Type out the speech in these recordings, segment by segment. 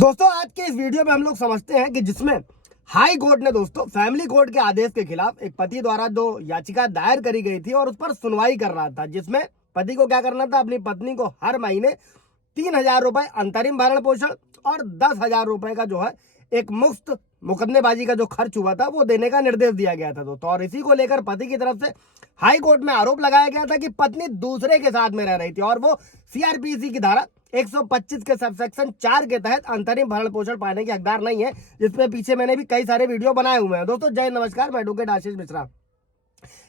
दोस्तों आज के इस वीडियो में हम लोग समझते हैं कि जिसमें हाई कोर्ट ने दोस्तों फैमिली कोर्ट के आदेश के खिलाफ एक पति द्वारा जो याचिका दायर करी गई थी और उस पर सुनवाई कर रहा था, जिसमें पति को क्या करना था, अपनी पत्नी को हर महीने 3,000 रुपए अंतरिम भरण पोषण और 10,000 रुपए का जो है एक मुफ्त मुकदमेबाजी का जो खर्च हुआ था वो देने का निर्देश दिया गया था दोस्तों। और इसी को लेकर पति की तरफ से हाई कोर्ट में आरोप लगाया गया था कि पत्नी दूसरे के साथ में रह रही थी और वो सीआरपीसी की धारा 125 के सबसेक्शन 4 के तहत अंतरिम भरण पोषण पाने के हकदार नहीं है, जिसपे पीछे मैंने भी कई सारे वीडियो बनाए हुए हैं। दोस्तों जय नमस्कार, मैं एडवोकेट आशीष मिश्रा।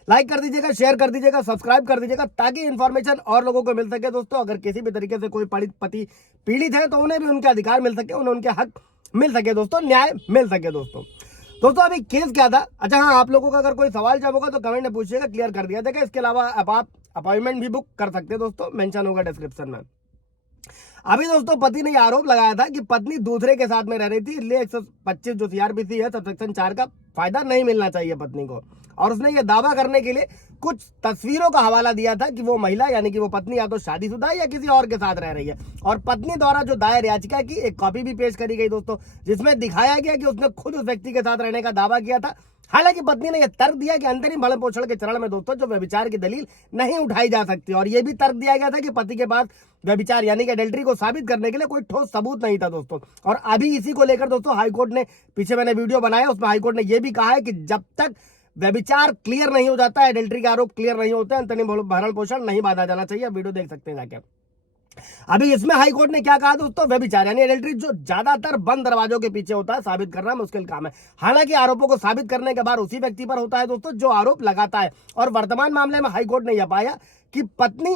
लाइक कर दीजिएगा, शेयर कर दीजिएगा, सब्सक्राइब कर दीजिएगा ताकि इन्फॉर्मेशन और लोगों को मिल सके। दोस्तों अगर किसी भी तरीके से कोई पति पीड़ित है तो उन्हें भी उनके अधिकार मिल सके, उन्हें उनके हक मिल सके, दोस्तों न्याय मिल सके। दोस्तों अभी केस क्या था, अच्छा हाँ, आप लोगों का अगर कोई सवाल जब होगा तो कमेंट में पूछिएगा, क्लियर कर दिया जाएगा। इसके अलावा अब आप अपॉइंटमेंट भी बुक कर सकते हैं दोस्तों, मेंशन होगा डिस्क्रिप्शन में। अभी दोस्तों पति ने आरोप लगाया था कि पत्नी दूसरे के साथ में रह रही थी, इसलिए 125 जो सीआरपीसी है सबसेक्शन 4 का फायदा नहीं मिलना चाहिए पत्नी को। और उसने ये दावा करने के लिए कुछ तस्वीरों का हवाला दिया था कि वो महिला यानी कि वो पत्नी या तो शादीशुदा है या किसी और के साथ रह रही है। और पत्नी द्वारा जो दायर याचिका की एक कॉपी भी पेश करी गई दोस्तों, जिसमें दिखाया गया कि उसने खुद उस व्यक्ति के साथ रहने का दावा किया था। हालांकि पत्नी ने यह तर्क दिया कि अंतरिम भरण पोषण के चरण में दोस्तों जो व्यभिचार की दलील नहीं उठाई जा सकती, और यह भी तर्क दिया गया था कि पति के पास व्यभिचार यानी कि एडल्ट्री को साबित करने के लिए कोई ठोस सबूत नहीं था दोस्तों। और अभी इसी को लेकर दोस्तों हाईकोर्ट ने, पीछे मैंने वीडियो बनाया उसमें हाईकोर्ट ने यह भी कहा है कि जब तक व्यभिचार क्लियर नहीं हो जाता है, एडल्ट्री के आरोप क्लियर नहीं होते, अंतरिम भरण पोषण नहीं बांधा जाना चाहिए। वीडियो देख सकते हैं जाके। अभी इसमें हाई कोर्ट ने क्या कहा दोस्तों, व्यभिचार यानी एडल्ट्री जो ज्यादातर बंद दरवाजों के पीछे होता है, साबित करना मुश्किल काम है। हालांकि आरोपों को साबित करने के बाद उसी व्यक्ति पर होता है दोस्तों जो आरोप लगाता है। और वर्तमान मामले में हाई कोर्ट ने यह पाया कि पत्नी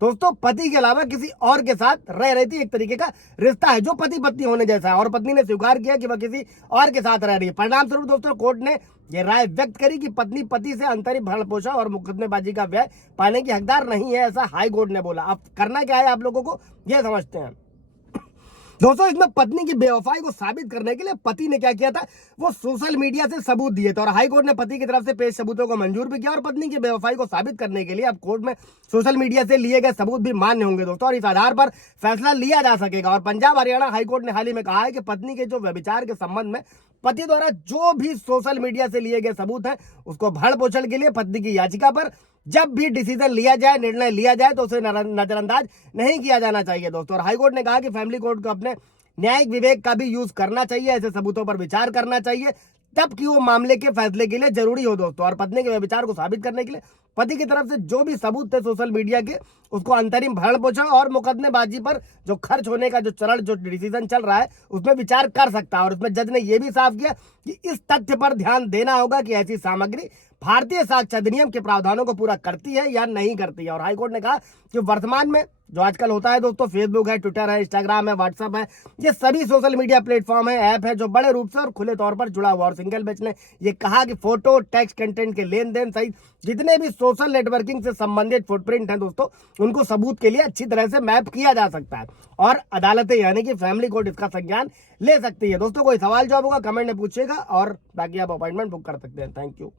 दोस्तों पति के अलावा किसी और के साथ रह रही थी, एक तरीके का रिश्ता है जो पति पत्नी होने जैसा है, और पत्नी ने स्वीकार किया कि वह किसी और के साथ रह रही है। परिणाम स्वरूप दोस्तों कोर्ट ने यह राय व्यक्त करी कि पत्नी पति से अंतरिम भरण पोषण और मुकदमेबाजी का व्यय पाने की हकदार नहीं है, ऐसा हाई कोर्ट ने बोला। अब करना क्या है आप लोगों को यह समझते हैं दोस्तों। इसमें पत्नी की बेवफाई को साबित करने के लिए पति ने क्या किया था, वो सोशल मीडिया से सबूत दिए थे और हाई कोर्ट ने पति की तरफ से पेश सबूतों को मंजूर भी किया। और पत्नी की बेवफाई को साबित करने के लिए अब कोर्ट में सोशल मीडिया से लिए गए सबूत भी मान्य होंगे दोस्तों, और इस आधार पर फैसला लिया जा सकेगा। और पंजाब हरियाणा हाई कोर्ट ने हाल ही में कहा है कि पत्नी के जो व्यभिचार के संबंध में पति द्वारा जो भी सोशल मीडिया से लिए गए सबूत है, उसको भरण पोषण के लिए पत्नी की याचिका पर जब भी डिसीजन लिया जाए, निर्णय लिया जाए, तो उसे नजरअंदाज नहीं किया जाना चाहिए दोस्तों। और हाईकोर्ट ने कहा कि फैमिली कोर्ट को अपने न्यायिक विवेक का भी यूज करना चाहिए, ऐसे सबूतों पर विचार करना चाहिए तब कि वो मामले के फैसले के लिए जरूरी हो दोस्तों। और पत्नी के विचार को साबित करने के लिए पति की तरफ से जो भी सबूत थे सोशल मीडिया के, उसको अंतरिम भरण पोषण और मुकदमेबाजी पर जो खर्च होने का जो चरण, जो डिसीजन चल रहा है, उसमें विचार कर सकता है। और उसमें जज ने यह भी साफ किया कि इस तथ्य पर ध्यान देना होगा कि ऐसी सामग्री भारतीय साक्ष्य अधिनियम के प्रावधानों को पूरा करती है या नहीं करती है। और हाईकोर्ट ने कहा कि वर्तमान में जो आजकल होता है दोस्तों, फेसबुक है, ट्विटर है, इंस्टाग्राम है, व्हाट्सएप है, ये सभी सोशल मीडिया प्लेटफॉर्म है, ऐप है जो बड़े रूप से और खुले तौर पर जुड़ा हुआ। और सिंगल बेंच ने ये कहा कि फोटो, टेक्स्ट कंटेंट के लेन देन सहित जितने भी सोशल नेटवर्किंग से संबंधित फुटप्रिंट हैं दोस्तों, उनको सबूत के लिए अच्छी तरह से मैप किया जा सकता है और अदालतें यानी कि फैमिली कोर्ट इसका संज्ञान ले सकती है। दोस्तों कोई सवाल जवाब होगा कमेंट में पूछिएगा, और बाकी आप अपॉइंटमेंट बुक कर सकते हैं। Thank you.